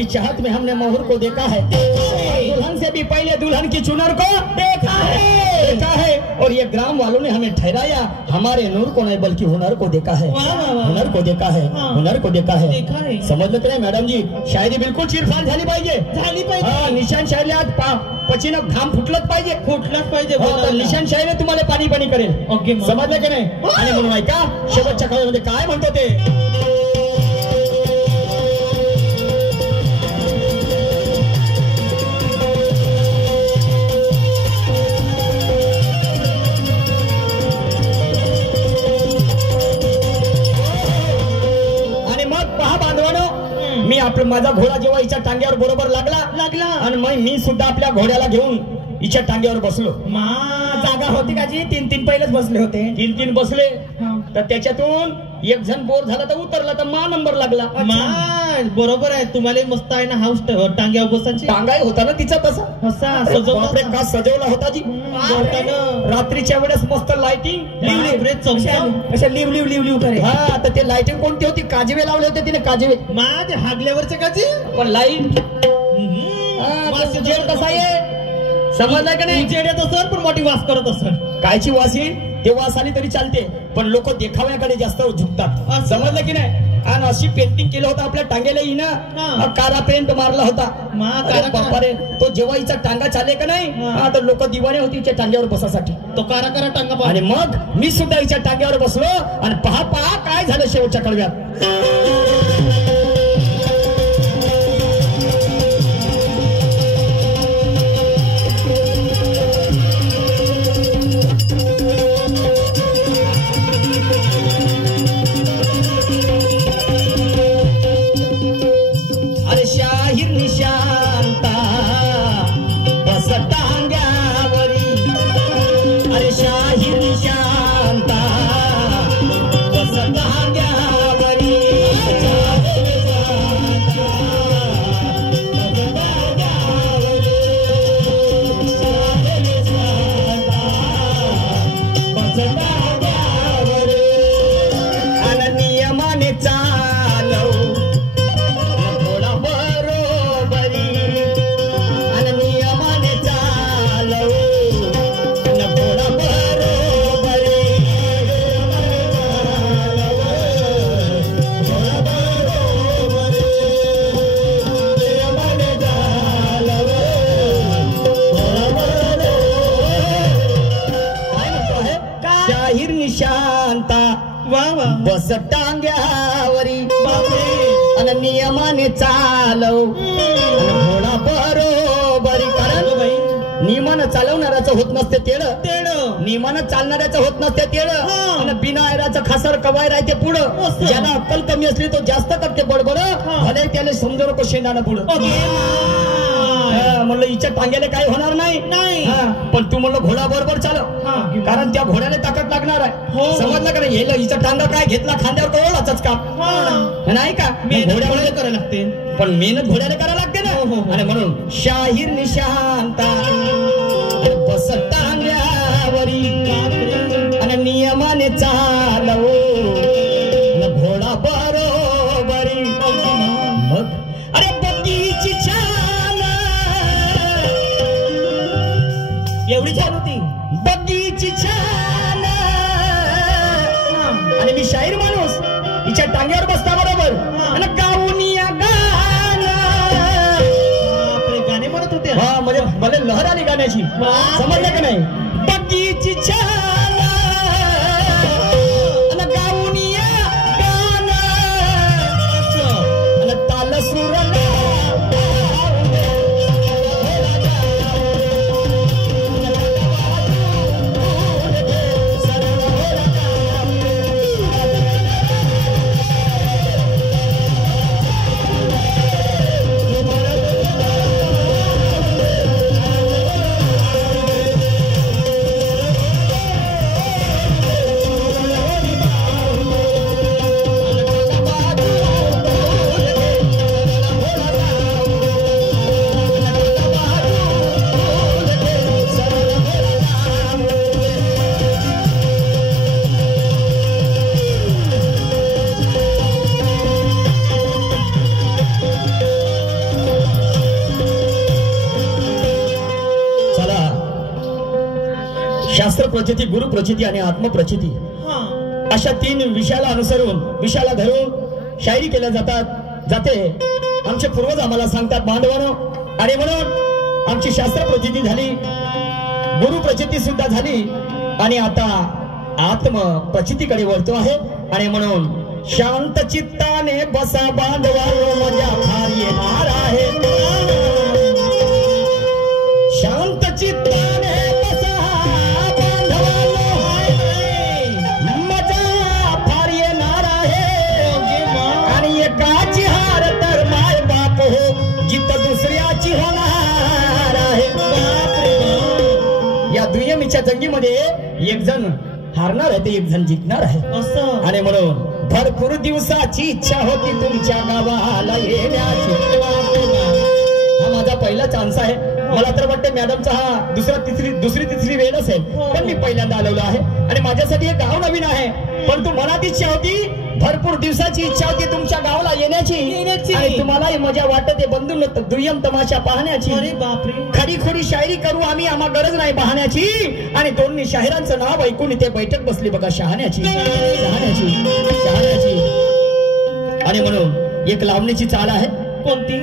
की चाहत में हमने मोहर को देखा है, दुल्हन से भी पहले दुल्हन की चुनर को देखा है और ये ग्राम वालों ने हमें ठहराया हमारे नूर को नहीं बल्कि हुनर को देखा है, हुनर को देखा है, हुनर को देखा है। समझ लेते हैं मॅडम जी, शायरी बिलकुल चिरफान झाली पाहिजे, निशान शायरी आज पचीनं घाम फुटलंच पाहिजे, निशान शायरी तुम्हाला पाणी पाणी करेल, समजलं की नाही? आणि म्हणून ऐका शेवटच्या काळामध्ये काय म्हणतो ते, मी आपला माझा घोडा जेव्हा हिच्या टांग्यावर बरोबर लागला आणि मग मी सुद्धा आपल्या घोड्याला घेऊन हिच्या टांग्यावर बसलो. जागा होती का जी? तीन पहिलेच बसले होते. तीन बसले तर त्याच्यातून एक जण बोर झाला तर उतरला तर मा नंबर लागला. बरोबर आहे, तुम्हाला मस्त आहे ना हाऊस टांग्यावर बसायची. टांगाय होता ना तिचा तसा का सजवला होता जी. रात्रीच्या वेळेस मस्त लाइटिंग लिव करे. हा तर ते लाइटिंग कोणती होती? काजवे लावले होते तिने, काजवे माझे हागल्यावरचे काजी पण लाईट जेड कसा आहे समजलाय का नाही? जेड येत असत पण मोठी वास करत असत. कायची वासी ते वास आली तरी चालते पण लोक देखाव्याकडे जास्त झुकतात, समजलं की नाही? आणि अशी पेंटिंग केलं होतं आपल्या टांग्याला हिनं, कारा पेंट मारला होता. बापारे तो जेव्हा हिचा टांगा चाले का नाही तर लोक दिवाणे होती हिच्या टांग्यावर बसासाठी. तो कारा टांगा आणि मग मी सुद्धा हिच्या टांग्यावर बसलो आणि पहा काय झालं शेवटच्या कडव्यात. बस टांग्यावरी आणि नियमाने चालव घोडा बरोबरी. कारण नियमानं चालवणाऱ्याचं होत नसते तेड, नियमानं चालणाऱ्याचं होत नसते तेड. आणि बिना ऐराचं खासर कवाय राहते पुढं. ज्याला अक्कल कमी असली तो जास्त करते बडबड, भले त्याला समजू नको शेंडानं पुढं. म्हणलं हिच्या टांग्याला काही होणार नाही पण तू म्हणलं घोडा बरोबर चालव कारण त्या घोड्याला ताकद लागणार आहे, समजलं का नाही? हिचा टांगा काय घेतला खांद्यावर कवळाच का नाही का? घोड्याला करायला लागते पण मेहनत घोड्याला करायला लागते ना. आणि म्हणून शाहीर निशांता बस टांग्यावरी आणि नियमाने चालव घोडा बरोबरी. मग अरे बगीची एवढी छान होती बगीची छान. आणि मी शाहीर माणूस हिच्या टांग्यावर बसता बरोबर आणि गाऊनिया गाणे म्हणत होते. हा म्हणजे मला लहर आली गाण्याची, समजलं का नाही? बगीची छान आणि गाऊनिया गाणं आणि ताल सुर प्रचिती, गुरु प्रचिती आणि आत्मप्रचिती हा अशा 3 विषयाला अनुसरून, विषयाला धरून शायरी केल्या जाते. आमचे पूर्वज आम्हाला सांगतात बांधवानो. आणि म्हणून आमची शास्त्र प्रचिती झाली, गुरु प्रचिती सुद्धा झाली आणि आता आत्म प्रचितीकडे वळतो आहे. आणि म्हणून शांत चित्ताने बसा बांधवानो, मजा फार येणार आहे. शांत चित्ताने बसा बांधवानो, मजा फार येणार आहे. आणि एकाची हार तर माय बाप हो, जित दुसऱ्याची होणार आहे. या दुय्यमीच्या जंगीमध्ये एक जण हारणार आहे, ते एक जण जिंकणार आहे असं. आणि म्हणून भरपूर दिवसाची इच्छा होती तुमच्या गावाला येण्याची. हा माझा पहिला चान्स आहे. मला तर वाटते मॅडमचा हा दुसरी तिसरी वेळ असेल, पण मी पहिल्यांदा आलेलो आहे आणि माझ्यासाठी हे गाव नवीन आहे. परंतु मनात इच्छा होती, भरपूर दिवसाची इच्छा होती तुमच्या गावाला येण्याची आणि तुम्हालाही मजा वाटते बंधून दुय्यम तमाशा पाहण्याची. अरे बापरे, खरी खोडी शायरी करू आम्ही, आम्हा गरज नाही पाहण्याची. आणि दोन्ही शाहिरांचं नाव ऐकून इथे बैठक बसली बघा, शहाण्याची शहाण्याची शहाण्याची. आणि म्हणून एक लावणीची चाल आहे. कोणती?